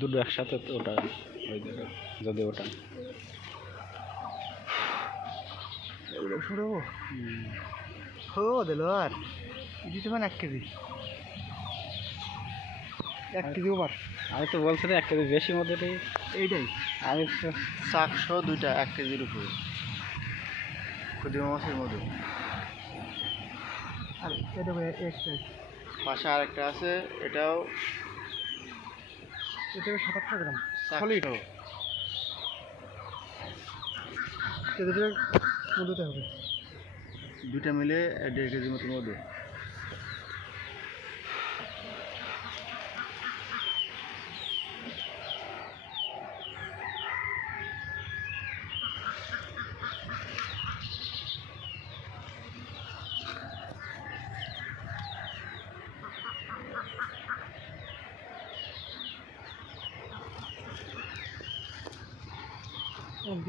দুটো একসাথে ওটা ওই দেখো, যদি ওটা। শুরু? হো দিল আর দিতে পারেন এক কেজি। এক কেজি ওভার। আমি তো বলছি না এক কেজি বেশি মধ্যে এইটাই। আমি তো চারশো দুইটা এক কেজির উপরে। ক্ষুদিমা মাছের মধু আর এটা একটা পাশে আরেকটা আছে এটাও এটা সাত আটশো গ্রাম। সলিড কেজিটা মধুতে হবে। দুইটা মিলে দেড় কেজির মতো মধু Oh,